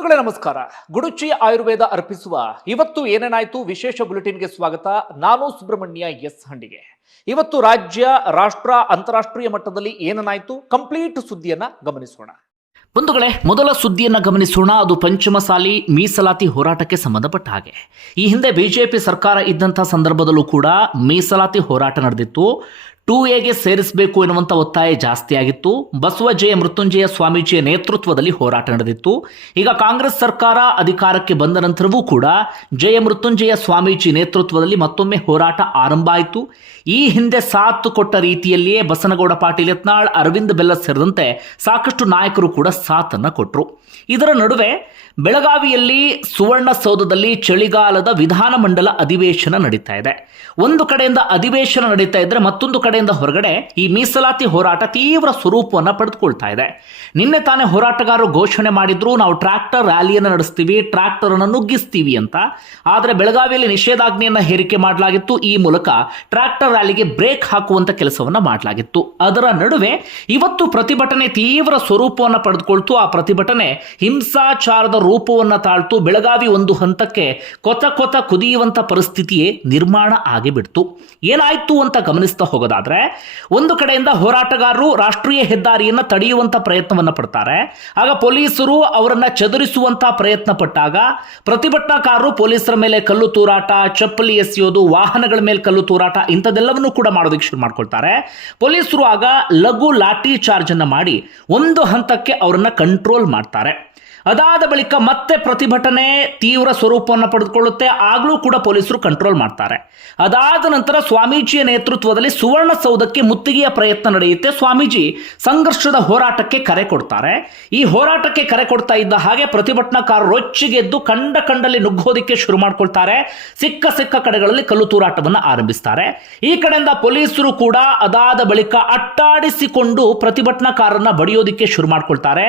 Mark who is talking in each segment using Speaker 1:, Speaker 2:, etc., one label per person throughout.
Speaker 1: ಬಂಧುಗಳೇ ನಮಸ್ಕಾರ. ಗುಡುಚಿ ಆಯುರ್ವೇದ ಅರ್ಪಿಸುವ ಇವತ್ತು ಏನೇನಾಯ್ತು ವಿಶೇಷ ಬುಲೆಟಿನ್ಗೆ ಸ್ವಾಗತ ನಾನು ಸುಬ್ರಹ್ಮಣ್ಯ ಎಸ್ ಹಂಡಿಗೆ. ಇವತ್ತು ರಾಜ್ಯ, ರಾಷ್ಟ್ರ, ಅಂತಾರಾಷ್ಟ್ರೀಯ ಮಟ್ಟದಲ್ಲಿ ಏನೇನಾಯ್ತು ಕಂಪ್ಲೀಟ್ ಸುದ್ದಿಯನ್ನ ಗಮನಿಸೋಣ.
Speaker 2: ಬಂಧುಗಳೇ, ಮೊದಲ ಸುದ್ದಿಯನ್ನ ಗಮನಿಸೋಣ. ಅದು ಪಂಚಮಸಾಲಿ ಮೀಸಲಾತಿ ಹೋರಾಟಕ್ಕೆ ಸಂಬಂಧಪಟ್ಟ ಹಾಗೆ. ಈ ಹಿಂದೆ ಬಿಜೆಪಿ ಸರ್ಕಾರ ಇದ್ದಂಥ ಸಂದರ್ಭದಲ್ಲೂ ಕೂಡ ಮೀಸಲಾತಿ ಹೋರಾಟ ನಡೆದಿತ್ತು. ಟೂ ಎಗೆ ಸೇರಿಸಬೇಕು ಎನ್ನುವಂಥ ಒತ್ತಾಯ ಜಾಸ್ತಿ ಆಗಿತ್ತು. ಬಸವಜಯ ಮೃತ್ಯುಂಜಯ ಸ್ವಾಮೀಜಿಯ ನೇತೃತ್ವದಲ್ಲಿ ಹೋರಾಟ ನಡೆದಿತ್ತು. ಈಗ ಕಾಂಗ್ರೆಸ್ ಸರ್ಕಾರ ಅಧಿಕಾರಕ್ಕೆ ಬಂದ ನಂತರವೂ ಕೂಡ ಜಯ ಮೃತ್ಯುಂಜಯ ಸ್ವಾಮೀಜಿ ನೇತೃತ್ವದಲ್ಲಿ ಮತ್ತೊಮ್ಮೆ ಹೋರಾಟ ಆರಂಭ ಆಯಿತು. ಈ ಹಿಂದೆ ಸಾಥ್ ಕೊಟ್ಟ ರೀತಿಯಲ್ಲಿಯೇ ಬಸನಗೌಡ ಪಾಟೀಲ್ ಯತ್ನಾಳ್, ಅರವಿಂದ್ ಬೆಲ್ಲ ಸೇರಿದಂತೆ ಸಾಕಷ್ಟು ನಾಯಕರು ಕೂಡ ಸಾಥನ್ನ ಕೊಟ್ಟರು ಇದರ ನಡುವೆ ಬೆಳಗಾವಿಯಲ್ಲಿ ಸುವರ್ಣಸೌಧದಲ್ಲಿ ಚಳಿಗಾಲದ ವಿಧಾನಮಂಡಲ ಅಧಿವೇಶನ ನಡೀತಾ ಇದೆ. ಒಂದು ಕಡೆಯಿಂದ ಅಧಿವೇಶನ ನಡೀತಾ ಇದ್ರೆ ಮತ್ತೊಂದು ಕಡೆಯಿಂದ ಹೊರಗಡೆ ಈ ಮೀಸಲಾತಿ ಹೋರಾಟ ತೀವ್ರ ಸ್ವರೂಪವನ್ನು ಪಡೆದುಕೊಳ್ತಾ ಇದೆ. ನಿನ್ನೆ ತಾನೇ ಹೋರಾಟಗಾರರು ಘೋಷಣೆ ಮಾಡಿದ್ರು, ನಾವು ಟ್ರ್ಯಾಕ್ಟರ್ ರ್ಯಾಲಿಯನ್ನು ನಡೆಸ್ತೀವಿ, ಟ್ರ್ಯಾಕ್ಟರ್ ಅನ್ನು ನುಗ್ಗಿಸ್ತೀವಿ ಅಂತ. ಆದರೆ ಬೆಳಗಾವಿಯಲ್ಲಿ ನಿಷೇಧಾಜ್ಞೆಯನ್ನು ಹೇರಿಕೆ ಮಾಡಲಾಗಿತ್ತು. ಈ ಮೂಲಕ ಟ್ರ್ಯಾಕ್ಟರ್ ರ್ಯಾಲಿಗೆ ಬ್ರೇಕ್ ಹಾಕುವಂತ ಕೆಲಸವನ್ನ ಮಾಡಲಾಗಿತ್ತು. ಅದರ ನಡುವೆ ಇವತ್ತು ಪ್ರತಿಭಟನೆ ತೀವ್ರ ಸ್ವರೂಪವನ್ನು ಪಡೆದುಕೊಳ್ತು. ಆ ಪ್ರತಿಭಟನೆ ಹಿಂಸಾಚಾರದ ರೂಪವನ್ನು ತಾಳ್ತು. ಬೆಳಗಾವಿ ಒಂದು ಹಂತಕ್ಕೆ ಕೊತ ಕೊತ ಕುದಿಯುವಂತ ಪರಿಸ್ಥಿತಿಯೇ ನಿರ್ಮಾಣ ಆಗಿಬಿಡ್ತು. ಏನಾಯ್ತು ಅಂತ ಗಮನಿಸ್ತಾ ಹೋಗೋದಾದ್ರೆ ಒಂದು ಕಡೆಯಿಂದ ಹೋರಾಟಗಾರರು ರಾಷ್ಟ್ರೀಯ ಹೆದ್ದಾರಿಯನ್ನ ತಡೆಯುವಂತ ಪ್ರಯತ್ನವನ್ನ ಪಡ್ತಾರೆ. ಆಗ ಪೊಲೀಸರು ಅವರನ್ನ ಚದುರಿಸುವಂಥ ಪ್ರಯತ್ನ ಪಟ್ಟಾಗ ಪ್ರತಿಭಟನಾಕಾರರು ಪೊಲೀಸರ ಮೇಲೆ ಕಲ್ಲು ತೂರಾಟ, ಚಪ್ಪಲಿ ಎಸೆಯೋದು, ವಾಹನಗಳ ಮೇಲೆ ಕಲ್ಲು ತೂರಾಟ ಇಂಥದ್ದೆಲ್ಲವನ್ನೂ ಕೂಡ ಮಾಡೋದಕ್ಕೆ ಶುರು ಮಾಡ್ಕೊಳ್ತಾರೆ. ಪೊಲೀಸರು ಆಗ ಲಘು ಲಾಠಿ ಚಾರ್ಜ್ ಅನ್ನ ಮಾಡಿ ಒಂದು ಹಂತಕ್ಕೆ ಅವರನ್ನ ಕಂಟ್ರೋಲ್ ಮಾಡ್ತಾರೆ. ಅದಾದ ಬಳಿಕ ಮತ್ತೆ ಪ್ರತಿಭಟನೆ ತೀವ್ರ ಸ್ವರೂಪವನ್ನು ಪಡೆದುಕೊಳ್ಳುತ್ತೆ. ಆಗಲೂ ಕೂಡ ಪೊಲೀಸರು ಕಂಟ್ರೋಲ್ ಮಾಡ್ತಾರೆ. ಅದಾದ ನಂತರ ಸ್ವಾಮೀಜಿಯ ನೇತೃತ್ವದಲ್ಲಿ ಸುವರ್ಣಸೌಧಕ್ಕೆ ಮುತ್ತಿಗೆಯ ಪ್ರಯತ್ನ ನಡೆಯುತ್ತೆ. ಸ್ವಾಮೀಜಿ ಸಂಘರ್ಷದ ಹೋರಾಟಕ್ಕೆ ಕರೆ ಕೊಡ್ತಾರೆ. ಈ ಹೋರಾಟಕ್ಕೆ ಕರೆ ಕೊಡ್ತಾ ಇದ್ದ ಹಾಗೆ ಪ್ರತಿಭಟನಾಕಾರರು ರೊಚ್ಚಿಗೆದ್ದು ಕಂಡ ಕಂಡಲ್ಲಿ ನುಗ್ಗೋದಿಕ್ಕೆ ಶುರು ಮಾಡ್ಕೊಳ್ತಾರೆ. ಸಿಕ್ಕ ಸಿಕ್ಕ ಕಡೆಗಳಲ್ಲಿ ಕಲ್ಲು ತೂರಾಟವನ್ನು ಆರಂಭಿಸ್ತಾರೆ. ಈ ಕಡೆಯಿಂದ ಪೊಲೀಸರು ಕೂಡ ಅದಾದ ಬಳಿಕ ಅಟ್ಟಾಡಿಸಿಕೊಂಡು ಪ್ರತಿಭಟನಾಕಾರರನ್ನ ಬಡಿಯೋದಿಕ್ಕೆ ಶುರು ಮಾಡ್ಕೊಳ್ತಾರೆ.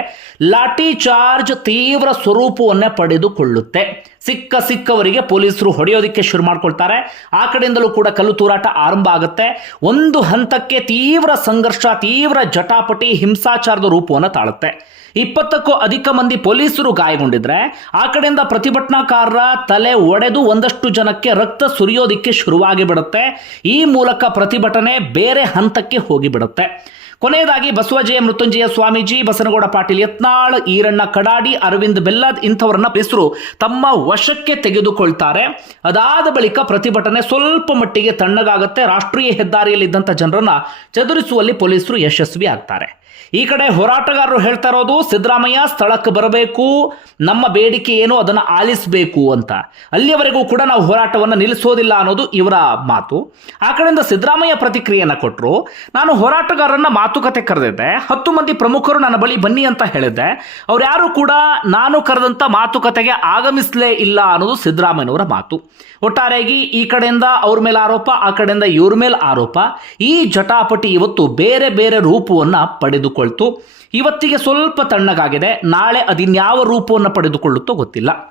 Speaker 2: ಲಾಠಿ ಚಾರ್ಜ್ ತೀವ್ರ ಸ್ವರೂಪವನ್ನೇ ಪಡೆದುಕೊಳ್ಳುತ್ತೆ. ಸಿಕ್ಕ ಸಿಕ್ಕವರಿಗೆ ಪೊಲೀಸರು ಹೊಡೆಯೋದಕ್ಕೆ ಶುರು ಮಾಡ್ಕೊಳ್ತಾರೆ. ಆ ಕಡೆಯಿಂದಲೂ ಕೂಡ ಕಲ್ಲು ತೂರಾಟ ಆರಂಭ ಆಗುತ್ತೆ. ಒಂದು ಹಂತಕ್ಕೆ ತೀವ್ರ ಸಂಘರ್ಷ, ತೀವ್ರ ಜಟಾಪಟಿ, ಹಿಂಸಾಚಾರದ ರೂಪವನ್ನು ತಾಳುತ್ತೆ. ಇಪ್ಪತ್ತಕ್ಕೂ ಅಧಿಕ ಮಂದಿ ಪೊಲೀಸರು ಗಾಯಗೊಂಡಿದ್ರೆ ಆ ಕಡೆಯಿಂದ ಪ್ರತಿಭಟನಾಕಾರರ ತಲೆ ಒಡೆದು ಒಂದಷ್ಟು ಜನಕ್ಕೆ ರಕ್ತ ಸುರಿಯೋದಿಕ್ಕೆ ಶುರುವಾಗಿ ಬಿಡುತ್ತೆ ಈ ಮೂಲಕ ಪ್ರತಿಭಟನೆ ಬೇರೆ ಹಂತಕ್ಕೆ ಹೋಗಿಬಿಡುತ್ತೆ. ಕೊನೆಯದಾಗಿ ಬಸವಜಯ ಮೃತ್ಯುಂಜಯ ಸ್ವಾಮೀಜಿ ಬಸನಗೌಡ ಪಾಟೀಲ್ ಯತ್ನಾಳ್, ಈರಣ್ಣ ಕಡಾಡಿ, ಅರವಿಂದ್ ಬೆಲ್ಲದ್ ಇಂಥವರನ್ನ ಹೆಸರು ತಮ್ಮ ವಶಕ್ಕೆ ತೆಗೆದುಕೊಳ್ತಾರೆ. ಅದಾದ ಬಳಿಕ ಪ್ರತಿಭಟನೆ ಸ್ವಲ್ಪ ಮಟ್ಟಿಗೆ ತಣ್ಣಗಾಗುತ್ತೆ. ರಾಷ್ಟ್ರೀಯ ಹೆದ್ದಾರಿಯಲ್ಲಿದ್ದಂಥ ಜನರನ್ನ ಚದುರಿಸುವಲ್ಲಿ ಪೊಲೀಸರು ಯಶಸ್ವಿ ಆಗ್ತಾರೆ ಈ ಕಡೆ ಹೋರಾಟಗಾರರು ಹೇಳ್ತಾ ಇರೋದು, ಸಿದ್ದರಾಮಯ್ಯ ಸ್ಥಳಕ್ಕೆ ಬರಬೇಕು, ನಮ್ಮ ಬೇಡಿಕೆ ಏನು ಅದನ್ನು ಆಲಿಸಬೇಕು ಅಂತ. ಅಲ್ಲಿಯವರೆಗೂ ಕೂಡ ನಾವು ಹೋರಾಟವನ್ನು ನಿಲ್ಲಿಸೋದಿಲ್ಲ ಅನ್ನೋದು ಇವರ ಮಾತು. ಆ ಕಡೆಯಿಂದ ಸಿದ್ದರಾಮಯ್ಯ ಪ್ರತಿಕ್ರಿಯೆಯನ್ನು ಕೊಟ್ಟರು ನಾನು ಹೋರಾಟಗಾರರನ್ನ ಮಾತುಕತೆ ಕರೆದಿದ್ದೆ, ಹತ್ತು ಮಂದಿ ಪ್ರಮುಖರು ನನ್ನ ಬಳಿ ಬನ್ನಿ ಅಂತ ಹೇಳಿದ್ದೆ, ಅವ್ರು ಯಾರು ಕೂಡ ನಾನು ಕರೆದಂಥ ಮಾತುಕತೆಗೆ ಆಗಮಿಸಲೇ ಇಲ್ಲ ಅನ್ನೋದು ಸಿದ್ದರಾಮಯ್ಯನವರ ಮಾತು. ಒಟ್ಟಾರೆಯಾಗಿ ಈ ಕಡೆಯಿಂದ ಅವ್ರ ಮೇಲೆ ಆರೋಪ, ಆ ಕಡೆಯಿಂದ ಇವ್ರ ಮೇಲೆ ಆರೋಪ, ಈ ಜಟಾಪಟಿ ಇವತ್ತು ಬೇರೆ ಬೇರೆ ರೂಪವನ್ನ ಪಡೆದುಕೊಳ್ತು ಇವತ್ತಿಗೆ ಸ್ವಲ್ಪ ತಣ್ಣಗಾಗಿದೆ. ನಾಳೆ ಅದಿನ್ಯಾವ ರೂಪವನ್ನು ಪಡೆದುಕೊಳ್ಳುತ್ತೋ ಗೊತ್ತಿಲ್ಲ.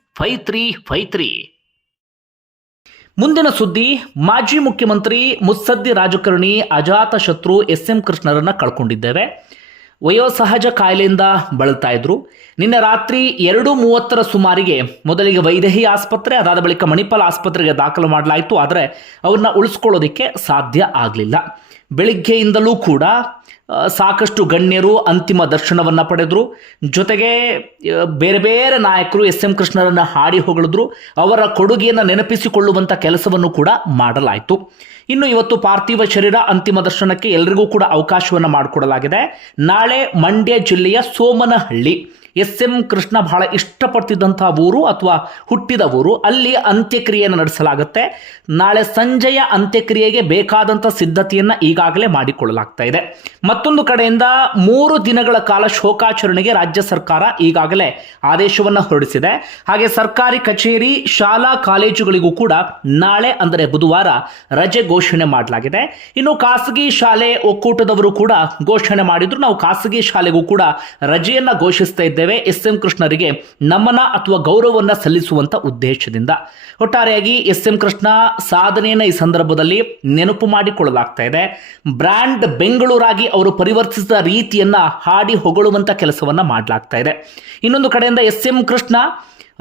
Speaker 2: five three, five three. ಮುಂದಿನ ಸುದ್ದಿ, ಮಾಜಿ ಮುಖ್ಯಮಂತ್ರಿ ಮುತ್ಸದ್ದಿ ರಾಜಕಾರಣಿ ಅಜಾತ ಶತ್ರು ಎಸ್ ಎಂ ಕೃಷ್ಣರನ್ನು ಕಳ್ಕೊಂಡಿದ್ದೇವೆ. ವಯೋಸಹಜ ಕಾಯಿಲೆಯಿಂದ ಬಳಲ್ತಾ ಇದ್ರು. ನಿನ್ನೆ ರಾತ್ರಿ ಎರಡು ಮೂವತ್ತರ ಸುಮಾರಿಗೆ ಮೊದಲಿಗೆ ವೈದೇಹಿ ಆಸ್ಪತ್ರೆ, ಅದಾದ ಬಳಿಕ ಮಣಿಪಾಲ್ ಆಸ್ಪತ್ರೆಗೆ ದಾಖಲು ಮಾಡಲಾಯಿತು. ಆದರೆ ಅವ್ರನ್ನ ಉಳಿಸ್ಕೊಳ್ಳೋದಕ್ಕೆ ಸಾಧ್ಯ ಆಗಲಿಲ್ಲ. ಬೆಳಿಗ್ಗೆಯಿಂದಲೂ ಕೂಡ ಸಾಕಷ್ಟು ಗಣ್ಯರು ಅಂತಿಮ ದರ್ಶನವನ್ನು ಪಡೆದರು. ಜೊತೆಗೆ ಬೇರೆ ಬೇರೆ ನಾಯಕರು ಎಸ್ ಎಂ ಕೃಷ್ಣರನ್ನು ಹಾಡಿ ಹೊಗಳಿದ್ರು. ಅವರ ಕೊಡುಗೆಯನ್ನು ನೆನಪಿಸಿಕೊಳ್ಳುವಂಥ ಕೆಲಸವನ್ನು ಕೂಡ ಮಾಡಲಾಯಿತು. ಇನ್ನು ಇವತ್ತು ಪಾರ್ಥಿವ ಶರೀರ ಅಂತಿಮ ದರ್ಶನಕ್ಕೆ ಎಲ್ರಿಗೂ ಕೂಡ ಅವಕಾಶವನ್ನು ಮಾಡಿಕೊಡಲಾಗಿದೆ. ನಾಳೆ ಮಂಡ್ಯ ಜಿಲ್ಲೆಯ ಸೋಮನಹಳ್ಳಿ. ಎಸ್ ಎಂ ಕೃಷ್ಣ ಬಹಳ ಇಷ್ಟಪಡ್ತಿದ್ದಂಥ ಊರು ಅಥವಾ ಹುಟ್ಟಿದ ಊರು, ಅಲ್ಲಿ ಅಂತ್ಯಕ್ರಿಯೆಯನ್ನು ನಡೆಸಲಾಗುತ್ತೆ. ನಾಳೆ ಸಂಜೆಯ ಅಂತ್ಯಕ್ರಿಯೆಗೆ ಬೇಕಾದಂಥ ಸಿದ್ಧತೆಯನ್ನು ಈಗಾಗಲೇ ಮಾಡಿಕೊಳ್ಳಲಾಗ್ತಾ ಇದೆ. ಮತ್ತೊಂದು ಕಡೆಯಿಂದ ಮೂರು ದಿನಗಳ ಕಾಲ ಶೋಕಾಚರಣೆಗೆ ರಾಜ್ಯ ಸರ್ಕಾರ ಈಗಾಗಲೇ ಆದೇಶವನ್ನು ಹೊರಡಿಸಿದೆ. ಹಾಗೆ ಸರ್ಕಾರಿ ಕಚೇರಿ, ಶಾಲಾ ಕಾಲೇಜುಗಳಿಗೂ ಕೂಡ ನಾಳೆ ಅಂದರೆ ಬುಧವಾರ ರಜೆ ಘೋಷಣೆ ಮಾಡಲಾಗಿದೆ. ಇನ್ನು ಖಾಸಗಿ ಶಾಲೆ ಒಕ್ಕೂಟದವರು ಕೂಡ ಘೋಷಣೆ ಮಾಡಿದ್ರು. ನಾವು ಖಾಸಗಿ ಶಾಲೆಗೂ ಕೂಡ ರಜೆಯನ್ನ ಘೋಷಿಸ್ತಾ ಇದ್ದೇವೆ. ಎಸ್ ಎಂ ಕೃಷ್ಣರಿಗೆ ನಮನ ಅಥವಾ ಗೌರವವನ್ನು ಸಲ್ಲಿಸುವಂಥ ಉದ್ದೇಶದಿಂದ. ಒಟ್ಟಾರೆಯಾಗಿ ಎಸ್ ಎಂ ಕೃಷ್ಣ ಸಾಧನೆಯನ್ನು ಈ ಸಂದರ್ಭದಲ್ಲಿ ನೆನಪು ಮಾಡಿಕೊಳ್ಳಲಾಗ್ತಾ ಇದೆ. ಬ್ರ್ಯಾಂಡ್ ಬೆಂಗಳೂರಾಗಿ ಅವರು ಪರಿವರ್ತಿಸಿದ ರೀತಿಯನ್ನು ಹಾಡಿ ಹೊಗಳುವಂಥ ಕೆಲಸವನ್ನು ಮಾಡಲಾಗ್ತಾ ಇದೆ. ಇನ್ನೊಂದು ಕಡೆಯಿಂದ ಎಸ್ ಎಂ ಕೃಷ್ಣ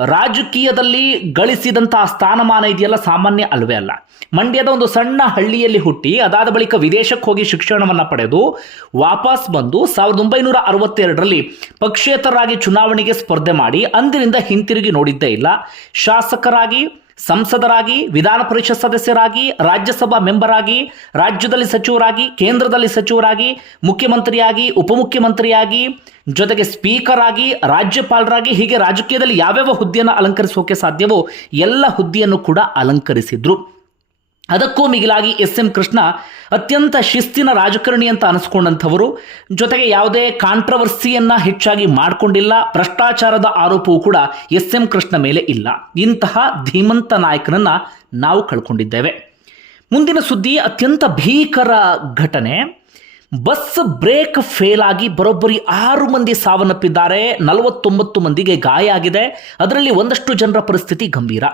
Speaker 2: ರಾಜಕೀಯದಲ್ಲಿ ಗಳಿಸಿದಂತಹ ಸ್ಥಾನಮಾನ ಇದೆಯಲ್ಲ ಸಾಮಾನ್ಯ ಅಲ್ವೇ ಅಲ್ಲ. ಮಂಡ್ಯದ ಒಂದು ಸಣ್ಣ ಹಳ್ಳಿಯಲ್ಲಿ ಹುಟ್ಟಿ ಅದಾದ ಬಳಿಕ ವಿದೇಶಕ್ಕೆ ಹೋಗಿ ಶಿಕ್ಷಣವನ್ನು ಪಡೆದು ವಾಪಸ್ ಬಂದು ಸಾವಿರದ ಒಂಬೈನೂರ ಅರವತ್ತೆರಡರಲ್ಲಿ ಪಕ್ಷೇತರರಾಗಿ ಚುನಾವಣೆಗೆ ಸ್ಪರ್ಧೆ ಮಾಡಿ ಅಂದಿನಿಂದ ಹಿಂತಿರುಗಿ ನೋಡಿದ್ದೇ ಇಲ್ಲ. ಶಾಸಕರಾಗಿ ಸಂಸದರಾಗಿ, ವಿಧಾನ ಪರಿಷತ್ ಸದಸ್ಯರಾಗಿ, ರಾಜ್ಯಸಭಾ ಮೆಂಬರ್ ಆಗಿ ರಾಜ್ಯದಲ್ಲಿ ಸಚಿವರಾಗಿ, ಕೇಂದ್ರದಲ್ಲಿ ಸಚಿವರಾಗಿ, ಮುಖ್ಯಮಂತ್ರಿಯಾಗಿ, ಉಪಮುಖ್ಯಮಂತ್ರಿಯಾಗಿ, ಜೊತೆಗೆ ಸ್ಪೀಕರ್ ಆಗಿ ರಾಜ್ಯಪಾಲರಾಗಿ, ಹೀಗೆ ರಾಜಕೀಯದಲ್ಲಿ ಯಾವ್ಯಾವ ಹುದ್ದೆಯನ್ನು ಅಲಂಕರಿಸೋಕೆ ಸಾಧ್ಯವೋ ಎಲ್ಲ ಹುದ್ದೆಯನ್ನು ಕೂಡ ಅಲಂಕರಿಸಿದ್ರು. ಅದಕ್ಕೂ ಮಿಗಿಲಾಗಿ ಎಸ್ ಎಂ ಕೃಷ್ಣ ಅತ್ಯಂತ ಶಿಸ್ತಿನ ರಾಜಕಾರಣಿ ಅಂತ ಅನಿಸ್ಕೊಂಡಂಥವರು. ಜೊತೆಗೆ ಯಾವುದೇ ಕಾಂಟ್ರವರ್ಸಿಯನ್ನು ಹೆಚ್ಚಾಗಿ ಮಾಡಿಕೊಂಡಿಲ್ಲ. ಭ್ರಷ್ಟಾಚಾರದ ಆರೋಪವೂ ಕೂಡ ಎಸ್ ಎಂ ಕೃಷ್ಣ ಮೇಲೆ ಇಲ್ಲ. ಇಂತಹ ಧೀಮಂತ ನಾಯಕನನ್ನ ನಾವು ಕಳ್ಕೊಂಡಿದ್ದೇವೆ. ಮುಂದಿನ ಸುದ್ದಿ ಅತ್ಯಂತ ಭೀಕರ ಘಟನೆ. ಬಸ್ ಬ್ರೇಕ್ ಫೇಲ್ ಆಗಿ ಬರೋಬ್ಬರಿ ಆರು ಮಂದಿ ಸಾವನ್ನಪ್ಪಿದ್ದಾರೆ. ನಲವತ್ತೊಂಬತ್ತು ಮಂದಿಗೆ ಗಾಯ ಆಗಿದೆ. ಅದರಲ್ಲಿ ಒಂದಷ್ಟು ಜನರ ಪರಿಸ್ಥಿತಿ ಗಂಭೀರ.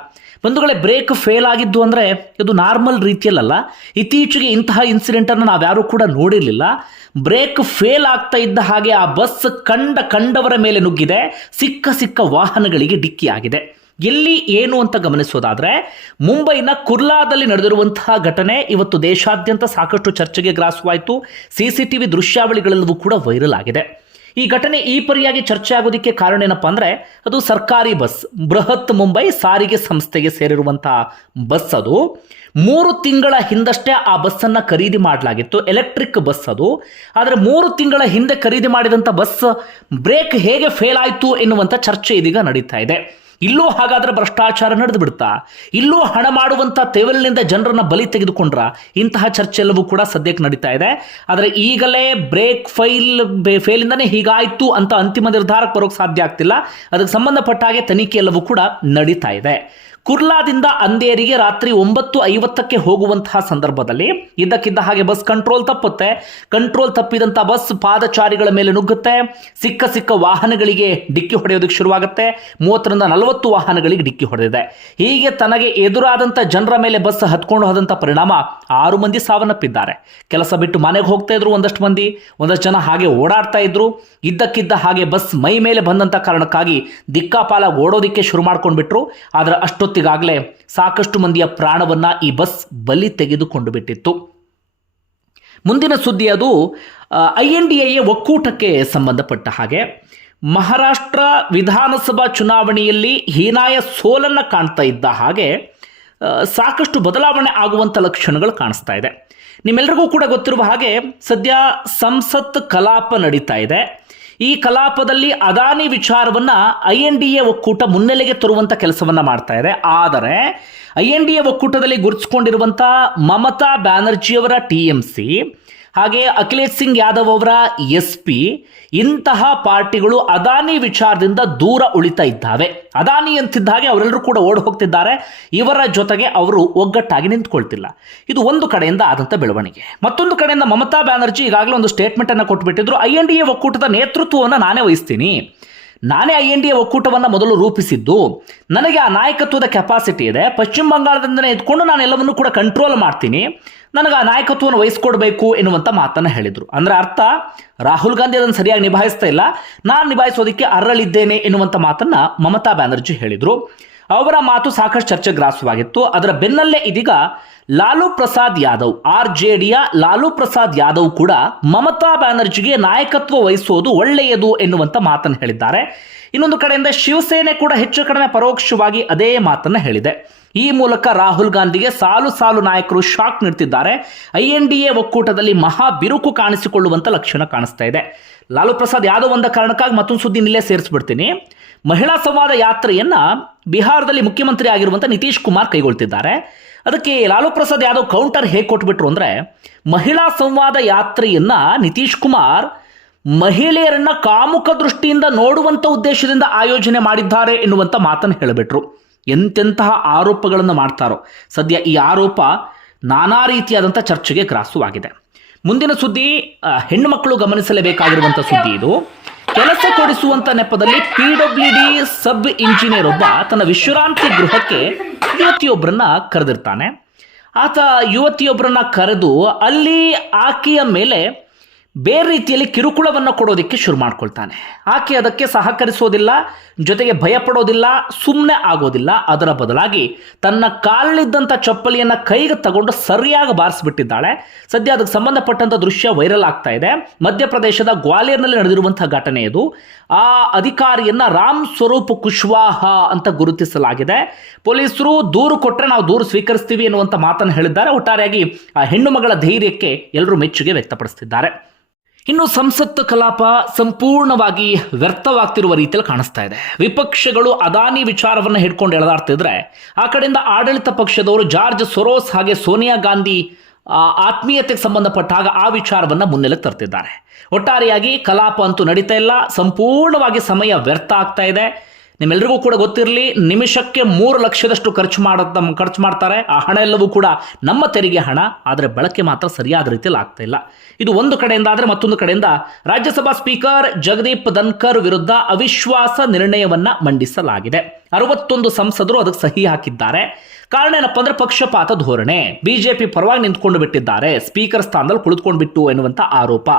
Speaker 2: ಬಂಧುಗಳೇ, ಬ್ರೇಕ್ ಫೇಲ್ ಆಗಿದ್ದು ಅಂದರೆ ಇದು ನಾರ್ಮಲ್ ರೀತಿಯಲ್ಲ ಇತ್ತೀಚೆಗೆ ಇಂತಹ ಇನ್ಸಿಡೆಂಟನ್ನು ನಾವ್ಯಾರೂ ಕೂಡ ನೋಡಿರಲಿಲ್ಲ. ಬ್ರೇಕ್ ಫೇಲ್ ಆಗ್ತಾ ಇದ್ದ ಹಾಗೆ ಆ ಬಸ್ ಕಂಡ ಕಂಡವರ ಮೇಲೆ ನುಗ್ಗಿದೆ. ಸಿಕ್ಕ ಸಿಕ್ಕ ವಾಹನಗಳಿಗೆ ಡಿಕ್ಕಿಯಾಗಿದೆ ಎಲ್ಲಿ ಏನು ಅಂತ ಗಮನಿಸೋದಾದರೆ, ಮುಂಬೈನ ಕುರ್ಲಾದಲ್ಲಿ ನಡೆದಿರುವಂತಹ ಘಟನೆ ಇವತ್ತು ದೇಶಾದ್ಯಂತ ಸಾಕಷ್ಟು ಚರ್ಚೆಗೆ ಗ್ರಾಸವಾಯಿತು. ಸಿ ಸಿ ಟಿ ವಿ ದೃಶ್ಯಾವಳಿಗಳೆಲ್ಲವೂ ಕೂಡ ವೈರಲ್ ಆಗಿದೆ. ಈ ಘಟನೆ ಈ ಪರಿಯಾಗಿ ಚರ್ಚೆ ಆಗೋದಕ್ಕೆ ಕಾರಣ ಏನಪ್ಪ ಅಂದರೆ, ಅದು ಸರ್ಕಾರಿ ಬಸ್, ಬೃಹತ್ ಮುಂಬೈ ಸಾರಿಗೆ ಸಂಸ್ಥೆಗೆ ಸೇರಿರುವಂತಹ ಬಸ್ ಅದು. ಮೂರು ತಿಂಗಳ ಹಿಂದಷ್ಟೇ ಆ ಬಸ್ಸನ್ನು ಖರೀದಿ ಮಾಡಲಾಗಿತ್ತು, ಎಲೆಕ್ಟ್ರಿಕ್ ಬಸ್ ಅದು. ಆದರೆ ಮೂರು ತಿಂಗಳ ಹಿಂದೆ ಖರೀದಿ ಮಾಡಿದಂಥ ಬಸ್ ಬ್ರೇಕ್ ಹೇಗೆ ಫೇಲ್ ಆಯಿತು ಎನ್ನುವಂಥ ಚರ್ಚೆ ಇದೀಗ ನಡೀತಾ ಇದೆ. ಇಲ್ಲೂ ಹಾಗಾದ್ರೆ ಭ್ರಷ್ಟಾಚಾರ ನಡೆದು ಬಿಡ್ತಾ ಇಲ್ಲೂ ಹಣ ಮಾಡುವಂಥ ತೆವಲಿನಿಂದ ಜನರನ್ನ ಬಲಿ ತೆಗೆದುಕೊಂಡ್ರ. ಇಂತಹ ಚರ್ಚೆ ಎಲ್ಲವೂ ಕೂಡ ಸದ್ಯಕ್ಕೆ ನಡೀತಾ ಇದೆ. ಆದರೆ ಈಗಲೇ ಬ್ರೇಕ್ ಫೈಲ್ ಫೇಲಿಂದನೇ ಹೀಗಾಯಿತು ಅಂತ ಅಂತಿಮ ನಿರ್ಧಾರಕ್ಕೆ ಬರೋಕ್ಕೆ ಸಾಧ್ಯ ಆಗ್ತಿಲ್ಲ. ಅದಕ್ಕೆ ಸಂಬಂಧಪಟ್ಟ ಹಾಗೆ ತನಿಖೆ ಎಲ್ಲವೂ ಕೂಡ ನಡೀತಾ ಇದೆ. ಕುರ್ಲಾದಿಂದ ಅಂದೇರಿಗೆ ರಾತ್ರಿ ಒಂಬತ್ತು ಐವತ್ತಕ್ಕೆ ಹೋಗುವಂತಹ ಸಂದರ್ಭದಲ್ಲಿ ಇದ್ದಕ್ಕಿದ್ದ ಹಾಗೆ ಬಸ್ ಕಂಟ್ರೋಲ್ ತಪ್ಪುತ್ತೆ. ಕಂಟ್ರೋಲ್ ತಪ್ಪಿದಂಥ ಬಸ್ ಪಾದಚಾರಿಗಳ ಮೇಲೆ ನುಗ್ಗುತ್ತೆ. ಸಿಕ್ಕ ಸಿಕ್ಕ ವಾಹನಗಳಿಗೆ ಡಿಕ್ಕಿ ಹೊಡೆಯೋದಕ್ಕೆ ಶುರುವಾಗುತ್ತೆ. ಮೂವತ್ತರಿಂದ ನಲವತ್ತು ವಾಹನಗಳಿಗೆ ಡಿಕ್ಕಿ ಹೊಡೆದಿದೆ. ಹೀಗೆ ತನಗೆ ಎದುರಾದಂಥ ಜನರ ಮೇಲೆ ಬಸ್ ಹತ್ಕೊಂಡು ಹೋದಂಥ ಪರಿಣಾಮ ಆರು ಮಂದಿ ಸಾವನ್ನಪ್ಪಿದ್ದಾರೆ. ಕೆಲಸ ಬಿಟ್ಟು ಮನೆಗೆ ಹೋಗ್ತಾ ಇದ್ರು ಒಂದಷ್ಟು ಮಂದಿ. ಒಂದಷ್ಟು ಜನ ಹಾಗೆ ಓಡಾಡ್ತಾ ಇದ್ರು. ಇದ್ದಕ್ಕಿದ್ದ ಹಾಗೆ ಬಸ್ ಮೈ ಮೇಲೆ ಬಂದಂಥ ಕಾರಣಕ್ಕಾಗಿ ದಿಕ್ಕಾಪಾಲ ಓಡೋದಿಕ್ಕೆ ಶುರು ಮಾಡ್ಕೊಂಡ್ಬಿಟ್ರು. ಆದರೆ ಅಷ್ಟೊತ್ತಿಗಾಗಲೇ ಸಾಕಷ್ಟು ಮಂದಿಯ ಪ್ರಾಣವನ್ನು ಈ ಬಸ್ ಬಲಿ ತೆಗೆದುಕೊಂಡು ಬಿಟ್ಟಿತ್ತು. ಮುಂದಿನ ಸುದ್ದಿ ಅದು ಐ ಎನ್ ಡಿ ಎ ಒಕ್ಕೂಟಕ್ಕೆ ಸಂಬಂಧಪಟ್ಟ ಹಾಗೆ. ಮಹಾರಾಷ್ಟ್ರ ವಿಧಾನಸಭಾ ಚುನಾವಣೆಯಲ್ಲಿ ಹೀನಾಯ ಸೋಲನ್ನು ಕಾಣ್ತಾ ಇದ್ದ ಹಾಗೆ ಸಾಕಷ್ಟು ಬದಲಾವಣೆ ಆಗುವಂಥ ಲಕ್ಷಣಗಳು ಕಾಣಿಸ್ತಾ ಇದೆ. ನಿಮ್ಮೆಲ್ರಿಗೂ ಕೂಡ ಗೊತ್ತಿರುವ ಹಾಗೆ, ಸದ್ಯ ಸಂಸತ್ ಕಲಾಪ ನಡೀತಾ ಇದೆ. ಈ ಕಲಾಪದಲ್ಲಿ ಅದಾನಿ ವಿಚಾರವನ್ನ ಐ ಎನ್ ಡಿ ಎ ಒಕ್ಕೂಟ ಮುನ್ನೆಲೆಗೆ ತರುವಂತ ಕೆಲಸವನ್ನ ಮಾಡ್ತಾ ಇದೆ. ಆದರೆ ಐ ಎನ್ ಡಿ ಎ ಒಕ್ಕೂಟದಲ್ಲಿ ಗುರುತಿಸಿಕೊಂಡಿರುವಂತಹ ಮಮತಾ ಬ್ಯಾನರ್ಜಿಯವರ ಟಿ ಎಂ ಸಿ ಹಾಗೆ ಅಖಿಲೇಶ್ ಸಿಂಗ್ ಯಾದವ್ ಅವರ ಎಸ್ ಪಿ ಇಂತಹ ಪಾರ್ಟಿಗಳು ಅದಾನಿ ವಿಚಾರದಿಂದ ದೂರ ಉಳಿತಾ ಇದ್ದಾವೆ. ಅದಾನಿ ಅಂತಿದ್ದ ಹಾಗೆ ಅವರೆಲ್ಲರೂ ಕೂಡ ಓಡಿ ಹೋಗ್ತಿದ್ದಾರೆ. ಇವರ ಜೊತೆಗೆ ಅವರು ಒಗ್ಗಟ್ಟಾಗಿ ನಿಂತ್ಕೊಳ್ತಿಲ್ಲ. ಇದು ಒಂದು ಕಡೆಯಿಂದ ಆದಂಥ ಬೆಳವಣಿಗೆ. ಮತ್ತೊಂದು ಕಡೆಯಿಂದ ಮಮತಾ ಬ್ಯಾನರ್ಜಿ ಈಗಾಗಲೇ ಒಂದು ಸ್ಟೇಟ್ಮೆಂಟ್ ಅನ್ನು ಐ ಎನ್ ಡಿ ಎ ಒಕ್ಕೂಟದ ನೇತೃತ್ವವನ್ನು ನಾನೇ ವಹಿಸ್ತೀನಿ. ನಾನೇ ಐ ಎನ್ ಡಿ ಎ ಒಕ್ಕೂಟವನ್ನು ಮೊದಲು ರೂಪಿಸಿದ್ದು. ನನಗೆ ಆ ನಾಯಕತ್ವದ ಕೆಪಾಸಿಟಿ ಇದೆ. ಪಶ್ಚಿಮ ಬಂಗಾಳದಿಂದನೇ ಇದ್ಕೊಂಡು ನಾನು ಎಲ್ಲವನ್ನೂ ಕೂಡ ಕಂಟ್ರೋಲ್ ಮಾಡ್ತೀನಿ. ನನಗೆ ಆ ನಾಯಕತ್ವವನ್ನು ವಹಿಸ್ಕೊಡ್ಬೇಕು ಎನ್ನುವಂಥ ಮಾತನ್ನು ಹೇಳಿದರು. ಅಂದರೆ ಅರ್ಥ, ರಾಹುಲ್ ಗಾಂಧಿ ಅದನ್ನು ಸರಿಯಾಗಿ ನಿಭಾಯಿಸ್ತಾ ಇಲ್ಲ. ನಾನು ನಿಭಾಯಿಸೋದಕ್ಕೆ ಅರಳಿದ್ದೇನೆ ಎನ್ನುವಂಥ ಮಾತನ್ನು ಮಮತಾ ಬ್ಯಾನರ್ಜಿ ಹೇಳಿದರು. ಅವರ ಮಾತು ಸಾಕಷ್ಟು ಚರ್ಚೆ ಗ್ರಾಸವಾಗಿತ್ತು ಅದರ ಬೆನ್ನಲ್ಲೇ ಇದೀಗ ಲಾಲು ಪ್ರಸಾದ್ ಯಾದವ್, ಆರ್ ಜೆ ಡಿಯ ಲಾಲು ಪ್ರಸಾದ್ ಯಾದವ್ ಕೂಡ ಮಮತಾ ಬ್ಯಾನರ್ಜಿಗೆ ನಾಯಕತ್ವ ವಹಿಸೋದು ಒಳ್ಳೆಯದು ಎನ್ನುವಂಥ ಮಾತನ್ನು ಹೇಳಿದ್ದಾರೆ. ಇನ್ನೊಂದು ಕಡೆಯಿಂದ ಶಿವಸೇನೆ ಕೂಡ ಹೆಚ್ಚು ಕಡಿಮೆ ಪರೋಕ್ಷವಾಗಿ ಅದೇ ಮಾತನ್ನು ಹೇಳಿದೆ. ಈ ಮೂಲಕ ರಾಹುಲ್ ಗಾಂಧಿಗೆ ಸಾಲು ಸಾಲು ನಾಯಕರು ಶಾಕ್ ನೀಡ್ತಿದ್ದಾರೆ. ಐ ಎನ್ ಡಿ ಎ ಒಕ್ಕೂಟದಲ್ಲಿ ಮಹಾ ಬಿರುಕು ಕಾಣಿಸಿಕೊಳ್ಳುವಂತ ಲಕ್ಷಣ ಕಾಣಿಸ್ತಾ ಇದೆ. ಲಾಲು ಪ್ರಸಾದ್ ಯಾವುದೋ ಒಂದು ಕಾರಣಕ್ಕಾಗಿ ಮತ್ತೊಂದು ಸುದ್ದಿ ನಿಲ್ಲೇ ಸೇರಿಸ್ಬಿಡ್ತೀನಿ. ಮಹಿಳಾ ಸಂವಾದ ಯಾತ್ರೆಯನ್ನ ಬಿಹಾರದಲ್ಲಿ ಮುಖ್ಯಮಂತ್ರಿ ಆಗಿರುವಂಥ ನಿತೀಶ್ ಕುಮಾರ್ ಕೈಗೊಳ್ತಿದ್ದಾರೆ. ಅದಕ್ಕೆ ಲಾಲು ಪ್ರಸಾದ್ ಯಾದವ್ ಕೌಂಟರ್ ಹೇಗೆ ಕೊಟ್ಬಿಟ್ರು ಅಂದ್ರೆ, ಮಹಿಳಾ ಸಂವಾದ ಯಾತ್ರೆಯನ್ನ ನಿತೀಶ್ ಕುಮಾರ್ ಮಹಿಳೆಯರನ್ನ ಕಾಮುಕ ದೃಷ್ಟಿಯಿಂದ ನೋಡುವಂತ ಉದ್ದೇಶದಿಂದ ಆಯೋಜನೆ ಮಾಡಿದ್ದಾರೆ ಎನ್ನುವಂಥ ಮಾತನ್ನು ಹೇಳಿಬಿಟ್ರು. ಎಂತೆಂತಹ ಆರೋಪಗಳನ್ನು ಮಾಡ್ತಾರೋ. ಸದ್ಯ ಈ ಆರೋಪ ನಾನಾ ರೀತಿಯಾದಂಥ ಚರ್ಚೆಗೆ ಗ್ರಾಸವಾಗಿದೆ. ಮುಂದಿನ ಸುದ್ದಿ ಹೆಣ್ಣುಮಕ್ಕಳು ಹೆಣ್ಣು ಮಕ್ಕಳು ಗಮನಿಸಲೇಬೇಕಾಗಿರುವಂಥ ಸುದ್ದಿ ಇದು. ಕೆಲಸ ಕೊಡಿಸುವಂಥ ನೆಪದಲ್ಲಿ P W D sub engineer ಒಬ್ಬ ತನ್ನ ವಿಶ್ರಾಂತಿ ಗೃಹಕ್ಕೆ ಯುವತಿಯೊಬ್ಬರನ್ನ ಕರೆದಿರ್ತಾನೆ. ಆತ ಯುವತಿಯೊಬ್ಬರನ್ನ ಕರೆದು ಅಲ್ಲಿ ಆಕೆಯ ಮೇಲೆ ಬೇರೆ ರೀತಿಯಲ್ಲಿ ಕಿರುಕುಳವನ್ನು ಕೊಡೋದಕ್ಕೆ ಶುರು ಮಾಡ್ಕೊಳ್ತಾನೆ. ಆಕೆ ಅದಕ್ಕೆ ಸಹಕರಿಸೋದಿಲ್ಲ, ಜೊತೆಗೆ ಭಯಪಡೋದಿಲ್ಲ ಸುಮ್ಮನೆ ಆಗೋದಿಲ್ಲ. ಅದರ ಬದಲಾಗಿ ತನ್ನ ಕಾಲಿದ್ದಂಥ ಚಪ್ಪಲಿಯನ್ನು ಕೈಗೆ ತಗೊಂಡು ಸರಿಯಾಗಿ ಬಾರಿಸ್ಬಿಟ್ಟಿದ್ದಾಳೆ. ಸದ್ಯ ಅದಕ್ಕೆ ಸಂಬಂಧಪಟ್ಟಂಥ ದೃಶ್ಯ ವೈರಲ್ ಆಗ್ತಾ ಇದೆ. ಮಧ್ಯಪ್ರದೇಶದ ಗ್ವಾಲಿಯರ್ನಲ್ಲಿ ನಡೆದಿರುವಂಥ ಘಟನೆ ಇದು. ಆ ಅಧಿಕಾರಿಯನ್ನ ರಾಮ್ ಸ್ವರೂಪ್ ಕುಶ್ವಾಹ ಅಂತ ಗುರುತಿಸಲಾಗಿದೆ. ಪೊಲೀಸರು ದೂರು ಕೊಟ್ಟರೆ ನಾವು ದೂರು ಸ್ವೀಕರಿಸ್ತೀವಿ ಎನ್ನುವಂಥ ಮಾತನ್ನು ಹೇಳಿದ್ದಾರೆ. ಒಟ್ಟಾರೆಯಾಗಿ ಆ ಹೆಣ್ಣು ಮಗಳ ಧೈರ್ಯಕ್ಕೆ ಎಲ್ಲರೂ ಮೆಚ್ಚುಗೆ ವ್ಯಕ್ತಪಡಿಸ್ತಿದ್ದಾರೆ. ಇನ್ನು ಸಂಸತ್ತು ಕಲಾಪ ಸಂಪೂರ್ಣವಾಗಿ ವ್ಯರ್ಥವಾಗ್ತಿರುವ ರೀತಿಯಲ್ಲಿ ಕಾಣಿಸ್ತಾ ಇದೆ. ವಿಪಕ್ಷಗಳು ಅದಾನಿ ವಿಚಾರವನ್ನು ಹಿಡ್ಕೊಂಡು ಎಳೆದಾಡ್ತಿದ್ರೆ ಆ ಕಡೆಯಿಂದ ಆಡಳಿತ ಪಕ್ಷದವರು ಜಾರ್ಜ್ ಸೊರೋಸ್ ಹಾಗೆ ಸೋನಿಯಾ ಗಾಂಧಿ ಆತ್ಮೀಯತೆಗೆ ಸಂಬಂಧಪಟ್ಟಾಗ ಆ ವಿಚಾರವನ್ನ ಮುನ್ನೆಲೆ ತರ್ತಿದ್ದಾರೆ. ಒಟ್ಟಾರೆಯಾಗಿ ಕಲಾಪ ಅಂತೂ ನಡೀತಾ ಇಲ್ಲ. ಸಂಪೂರ್ಣವಾಗಿ ಸಮಯ ವ್ಯರ್ಥ ಆಗ್ತಾ ಇದೆ. ನಿಮ್ಮೆಲ್ಲರಿಗೂ ಕೂಡ ಗೊತ್ತಿರಲಿ, ನಿಮಿಷಕ್ಕೆ ಮೂರು ಲಕ್ಷದಷ್ಟು ಖರ್ಚು ಮಾಡ ಖರ್ಚು ಮಾಡ್ತಾರೆ. ಆ ಹಣ ಎಲ್ಲವೂ ಕೂಡ ನಮ್ಮ ತೆರಿಗೆ ಹಣ, ಆದರೆ ಬಳಕೆ ಮಾತ್ರ ಸರಿಯಾದ ರೀತಿಯಲ್ಲಿ ಆಗ್ತಾ ಇಲ್ಲ. ಇದು ಒಂದು ಕಡೆಯಿಂದ ಆದರೆ ಮತ್ತೊಂದು ಕಡೆಯಿಂದ ರಾಜ್ಯಸಭಾ ಸ್ಪೀಕರ್ ಜಗದೀಪ್ ಧನ್ಕರ್ ವಿರುದ್ಧ ಅವಿಶ್ವಾಸ ನಿರ್ಣಯವನ್ನು ಮಂಡಿಸಲಾಗಿದೆ. ಅರವತ್ತೊಂದು ಸಂಸದರು ಅದಕ್ಕೆ ಸಹಿ ಹಾಕಿದ್ದಾರೆ. ಕಾರಣ ಏನಪ್ಪ ಅಂದ್ರೆ ಪಕ್ಷಪಾತ ಧೋರಣೆ. ಬಿಜೆಪಿ ಪರವಾಗಿ ನಿಂತ್ಕೊಂಡು ಬಿಟ್ಟಿದ್ದಾರೆ. ಸ್ಪೀಕರ್ ಸ್ಥಾನದಲ್ಲಿ ಕುಳಿತುಕೊಂಡು ಬಿಟ್ಟು ಎನ್ನುವಂತ ಆರೋಪ.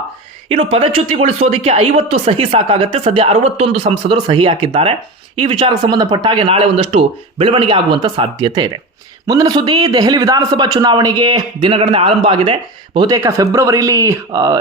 Speaker 2: ಇನ್ನು ಪದಚ್ಯುತಿಗೊಳಿಸೋದಕ್ಕೆ ಐವತ್ತು ಸಹಿ ಸಾಕಾಗತ್ತೆ. ಸದ್ಯ ಅರವತ್ತೊಂದು ಸಂಸದರು ಸಹಿ ಹಾಕಿದ್ದಾರೆ. ಈ ವಿಚಾರಕ್ಕೆ ಸಂಬಂಧಪಟ್ಟ ಹಾಗೆ ನಾಳೆ ಒಂದಷ್ಟು ಬೆಳವಣಿಗೆ ಆಗುವಂತ ಸಾಧ್ಯತೆ ಇದೆ. ಮುಂದಿನ ಸುದ್ದಿ, ದೆಹಲಿ ವಿಧಾನಸಭಾ ಚುನಾವಣೆಗೆ ದಿನಗಣನೆ ಆರಂಭ ಆಗಿದೆ. ಬಹುತೇಕ ಫೆಬ್ರವರಿಲಿ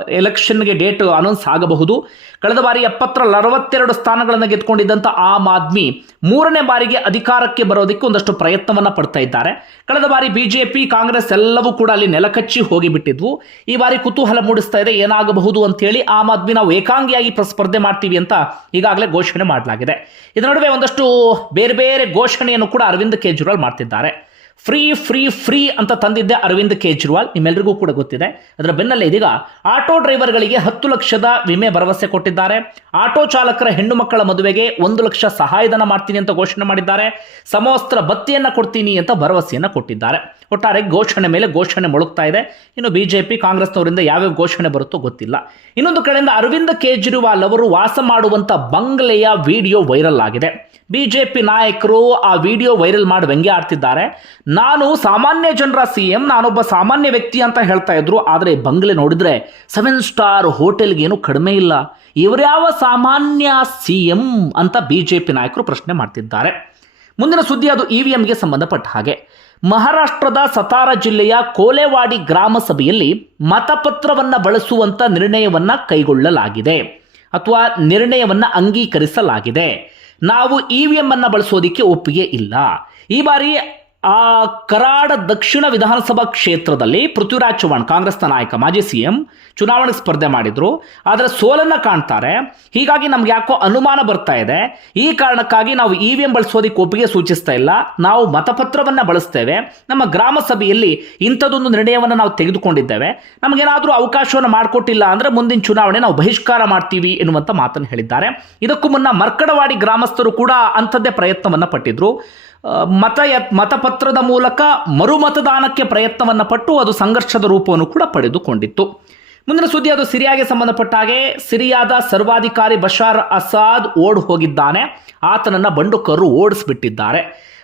Speaker 2: ಎಲೆಕ್ಷನ್ಗೆ ಡೇಟ್ ಅನೌನ್ಸ್ ಆಗಬಹುದು. ಕಳೆದ ಬಾರಿ ಎಪ್ಪತ್ತರಲ್ಲಿ ಅರವತ್ತೆರಡು ಸ್ಥಾನಗಳನ್ನು ಗೆದ್ದುಕೊಂಡಿದ್ದಂಥ ಆಮ್ ಆದ್ಮಿ ಮೂರನೇ ಬಾರಿಗೆ ಅಧಿಕಾರಕ್ಕೆ ಬರೋದಕ್ಕೆ ಒಂದಷ್ಟು ಪ್ರಯತ್ನವನ್ನು ಪಡ್ತಾ ಇದ್ದಾರೆ. ಕಳೆದ ಬಾರಿ ಬಿಜೆಪಿ, ಕಾಂಗ್ರೆಸ್ ಎಲ್ಲವೂ ಕೂಡ ಅಲ್ಲಿ ನೆಲಕಚ್ಚಿ ಹೋಗಿಬಿಟ್ಟಿದ್ವು. ಈ ಬಾರಿ ಕುತೂಹಲ ಮೂಡಿಸ್ತಾ ಇದೆ, ಏನಾಗಬಹುದು ಅಂತೇಳಿ ಆಮ್ ಆದ್ಮಿ ನಾವು ಏಕಾಂಗಿಯಾಗಿ ಪ್ರ- ಸ್ಪರ್ಧೆ ಮಾಡ್ತೀವಿ ಅಂತ ಈಗಾಗಲೇ ಘೋಷಣೆ ಮಾಡಲಾಗಿದೆ. ಇದರ ನಡುವೆ ಒಂದಷ್ಟು ಬೇರೆ ಬೇರೆ ಘೋಷಣೆಯನ್ನು ಕೂಡ ಅರವಿಂದ್ ಕೇಜ್ರಿವಾಲ್ ಮಾಡ್ತಿದ್ದಾರೆ. ಫ್ರೀ ಫ್ರೀ ಫ್ರೀ ಅಂತ ತಂದಿದ್ದೆ ಅರವಿಂದ್ ಕೇಜ್ರಿವಾಲ್. ನಿಮ್ಮೆಲ್ಲರಿಗೂ ಕೂಡ ಗೊತ್ತಿದೆ. ಅದರ ಬೆನ್ನಲ್ಲೇ ಇದೀಗ ಆಟೋ ಡ್ರೈವರ್ಗಳಿಗೆ ಹತ್ತು ಲಕ್ಷದ ವಿಮೆ ಭರವಸೆ ಕೊಟ್ಟಿದ್ದಾರೆ. ಆಟೋ ಚಾಲಕರ ಹೆಣ್ಣು ಮಕ್ಕಳ ಮದುವೆಗೆ ಒಂದು ಲಕ್ಷ ಸಹಾಯಧನ ಮಾಡ್ತೀನಿ ಅಂತ ಘೋಷಣೆ ಮಾಡಿದ್ದಾರೆ. ಸಮವಸ್ತ್ರ ಬತ್ತಿಯನ್ನ ಕೊಡ್ತೀನಿ ಅಂತ ಭರವಸೆಯನ್ನ ಕೊಟ್ಟಿದ್ದಾರೆ. ಒಟ್ಟಾರೆ ಘೋಷಣೆ ಮೇಲೆ ಘೋಷಣೆ ಮುಳುಗ್ತಾ ಇದೆ. ಇನ್ನು ಬಿಜೆಪಿ ಕಾಂಗ್ರೆಸ್ನವರಿಂದ ಯಾವ್ಯಾವ ಘೋಷಣೆ ಬರುತ್ತೋ ಗೊತ್ತಿಲ್ಲ. ಇನ್ನೊಂದು ಕಡೆಯಿಂದ ಅರವಿಂದ್ ಕೇಜ್ರಿವಾಲ್ ಅವರು ವಾಸ ಮಾಡುವಂತ ಬಂಗ್ಲೆಯ ವಿಡಿಯೋ ವೈರಲ್ ಆಗಿದೆ. ಬಿಜೆಪಿ ನಾಯಕರು ಆ ವಿಡಿಯೋ ವೈರಲ್ ಮಾಡಿ ವ್ಯಂಗ್ಯ ಆಡ್ತಿದ್ದಾರೆ. ನಾನು ಸಾಮಾನ್ಯ ಜನರ ಸಿ ಎಂ ನಾನೊಬ್ಬ ಸಾಮಾನ್ಯ ವ್ಯಕ್ತಿ ಅಂತ ಹೇಳ್ತಾ ಇದ್ರು. ಆದರೆ ಬಂಗ್ಲೆ ನೋಡಿದ್ರೆ ಸೆವೆನ್ ಸ್ಟಾರ್ ಹೋಟೆಲ್ಗೇನು ಕಡಿಮೆ ಇಲ್ಲ. ಇವರ್ಯಾವ ಸಾಮಾನ್ಯ ಸಿ ಎಂ ಅಂತ ಬಿಜೆಪಿ ನಾಯಕರು ಪ್ರಶ್ನೆ ಮಾಡ್ತಿದ್ದಾರೆ. ಮುಂದಿನ ಸುದ್ದಿ ಅದು ಇ ವಿ ಎಂಗೆ ಸಂಬಂಧಪಟ್ಟ ಹಾಗೆ. ಮಹಾರಾಷ್ಟ್ರದ ಸತಾರ ಜಿಲ್ಲೆಯ ಕೋಲೆವಾಡಿ ಗ್ರಾಮ ಸಭೆಯಲ್ಲಿ ಮತಪತ್ರವನ್ನ ಬಳಸುವಂತ ನಿರ್ಣಯವನ್ನ ಕೈಗೊಳ್ಳಲಾಗಿದೆ ಅಥವಾ ನಿರ್ಣಯವನ್ನ ಅಂಗೀಕರಿಸಲಾಗಿದೆ. ನಾವು ಇ ವಿ ಎಂ ಅನ್ನ ಬಳಸೋದಿಕ್ಕೆ ಒಪ್ಪಿಗೆ ಇಲ್ಲ. ಈ ಬಾರಿ ಆ ಕರಾಡ ದಕ್ಷಿಣ ವಿಧಾನಸಭಾ ಕ್ಷೇತ್ರದಲ್ಲಿ ಪೃಥ್ವಿರಾಜ್ ಚೌಹಾಣ್ ಕಾಂಗ್ರೆಸ್ನ ನಾಯಕ ಮಾಜಿ ಸಿಎಂ ಚುನಾವಣೆ ಸ್ಪರ್ಧೆ ಮಾಡಿದ್ರು, ಆದರೆ ಸೋಲನ್ನ ಕಾಣ್ತಾರೆ. ಹೀಗಾಗಿ ನಮ್ಗೆ ಯಾಕೋ ಅನುಮಾನ ಬರ್ತಾ ಇದೆ. ಈ ಕಾರಣಕ್ಕಾಗಿ ನಾವು ಇ ವಿ ಎಂ ಬಳಸೋದಕ್ಕೆ ಒಪ್ಪಿಗೆ ಸೂಚಿಸ್ತಾ ಇಲ್ಲ. ನಾವು ಮತಪತ್ರವನ್ನ ಬಳಸ್ತೇವೆ. ನಮ್ಮ ಗ್ರಾಮ ಸಭೆಯಲ್ಲಿ ಇಂಥದ್ದೊಂದು ನಿರ್ಣಯವನ್ನು ನಾವು ತೆಗೆದುಕೊಂಡಿದ್ದೇವೆ. ನಮಗೇನಾದರೂ ಅವಕಾಶವನ್ನು ಮಾಡಿಕೊಟ್ಟಿಲ್ಲ ಅಂದ್ರೆ ಮುಂದಿನ ಚುನಾವಣೆ ನಾವು ಬಹಿಷ್ಕಾರ ಮಾಡ್ತೀವಿ ಎನ್ನುವಂಥ ಮಾತನ್ನು ಹೇಳಿದ್ದಾರೆ. ಇದಕ್ಕೂ ಮುನ್ನ ಮರ್ಕಡವಾಡಿ ಗ್ರಾಮಸ್ಥರು ಕೂಡ ಅಂಥದ್ದೇ ಪ್ರಯತ್ನವನ್ನ ಪಟ್ಟಿದ್ರು. ಮತ ಮತಪತ್ರದ ಮೂಲಕ ಮರುಮತದಾನಕ್ಕೆ ಪ್ರಯತ್ನವನ್ನ ಪಟ್ಟು ಅದು ಸಂಘರ್ಷದ ರೂಪವನ್ನು ಕೂಡ ಪಡೆದುಕೊಂಡಿತ್ತು. ಮುಂದಿನ ಸುದ್ದಿ ಅದು ಸಿರಿಯಾಗೆ ಸಂಬಂಧಪಟ್ಟ ಹಾಗೆ ಸಿರಿಯಾದ ಸರ್ವಾಧಿಕಾರಿ ಬಶಾರ್ ಅಸಾದ್ ಓಡ್ ಹೋಗಿದ್ದಾನೆ. ಆತನನ್ನ ಬಂಡುಕರು ಓಡಿಸ್ಬಿಟ್ಟಿದ್ದಾರೆ.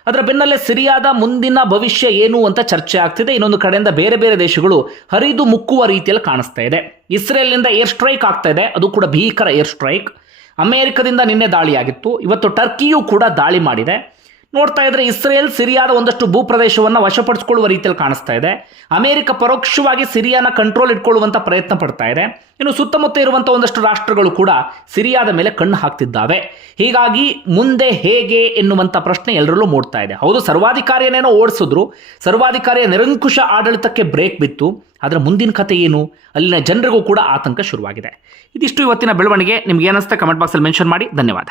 Speaker 2: ಅದರ ಬೆನ್ನಲ್ಲೇ ಸಿರಿಯಾದ ಮುಂದಿನ ಭವಿಷ್ಯ ಏನು ಅಂತ ಚರ್ಚೆ ಆಗ್ತಿದೆ. ಇನ್ನೊಂದು ಕಡೆಯಿಂದ ಬೇರೆ ಬೇರೆ ದೇಶಗಳು ಹರಿದು ಮುಕ್ಕುವ ರೀತಿಯಲ್ಲಿ ಕಾಣಿಸ್ತಾ ಇದೆ. ಇಸ್ರೇಲ್ನಿಂದ ಏರ್ ಸ್ಟ್ರೈಕ್ ಆಗ್ತಾ ಇದೆ. ಅದು ಕೂಡ ಭೀಕರ ಏರ್ ಸ್ಟ್ರೈಕ್. ಅಮೆರಿಕದಿಂದ ನಿನ್ನೆ ದಾಳಿಯಾಗಿತ್ತು. ಇವತ್ತು ಟರ್ಕಿಯೂ ಕೂಡ ದಾಳಿ ಮಾಡಿದೆ. ನೋಡ್ತಾ ಇದ್ರೆ ಇಸ್ರೇಲ್, ಸಿರಿಯಾದ ಒಂದಷ್ಟು ಭೂಪ್ರದೇಶವನ್ನು ವಶಪಡಿಸಿಕೊಳ್ಳುವ ರೀತಿಯಲ್ಲಿ ಕಾಣಿಸ್ತಾ ಇದೆ. ಅಮೆರಿಕ ಪರೋಕ್ಷವಾಗಿ ಸಿರಿಯಾನ ಕಂಟ್ರೋಲ್ ಇಟ್ಕೊಳ್ಳುವಂತ ಪ್ರಯತ್ನ ಪಡ್ತಾ ಇದೆ. ಇನ್ನು ಸುತ್ತಮುತ್ತ ಇರುವಂಥ ಒಂದಷ್ಟು ರಾಷ್ಟ್ರಗಳು ಕೂಡ ಸಿರಿಯಾದ ಮೇಲೆ ಕಣ್ಣು ಹಾಕ್ತಿದ್ದಾವೆ. ಹೀಗಾಗಿ ಮುಂದೆ ಹೇಗೆ ಎನ್ನುವಂಥ ಪ್ರಶ್ನೆ ಎಲ್ಲರಲ್ಲೂ ಮೂಡ್ತಾ ಇದೆ. ಹೌದು ಸರ್ವಾಧಿಕಾರಿಯನ್ನೇನೋ ಓಡಿಸಿದ್ರು. ಸರ್ವಾಧಿಕಾರಿಯ ನಿರಂಕುಶ ಆಡಳಿತಕ್ಕೆ ಬ್ರೇಕ್ ಬಿತ್ತು. ಆದರೆ ಮುಂದಿನ ಕತೆ ಏನು? ಅಲ್ಲಿನ ಜನರಿಗೂ ಕೂಡ ಆತಂಕ ಶುರುವಾಗಿದೆ. ಇದಿಷ್ಟು ಇವತ್ತಿನ ಬೆಳವಣಿಗೆ. ನಿಮ್ಗೆ ಏನಿಸ್ತಾ ಕಮೆಂಟ್ ಬಾಕ್ಸಲ್ಲಿ ಮೆನ್ಷನ್ ಮಾಡಿ. ಧನ್ಯವಾದ.